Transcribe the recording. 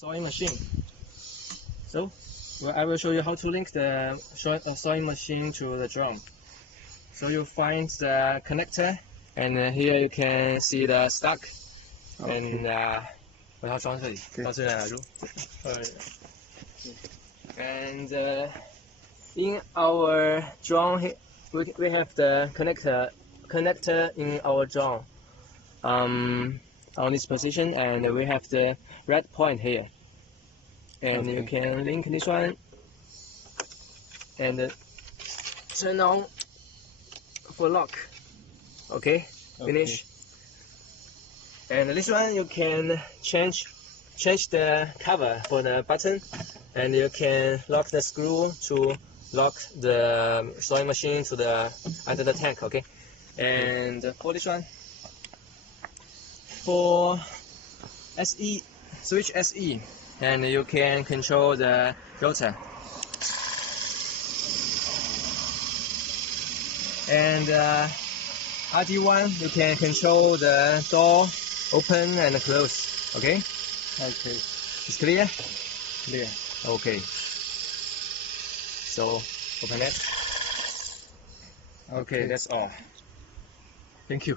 sewing machine. So I will show you how to link the sewing machine to the drone. So you find the connector, and here you can see the stock. And 我要装这里，到这里来录。And in our drone, we have the connector in our drone on this position, and we have the red point here. And you can link this one and turn on for lock. Okay, finish. And this one you can change the cover for the button, and you can lock the screw to lock the sewing machine to the under the tank. Okay, and for this one, for SE, switch SE, and you can control the rotor. And RD1, you can control the door open and close. Okay? Okay. It's clear? Clear. Okay. So open it. Okay, that's all. Thank you.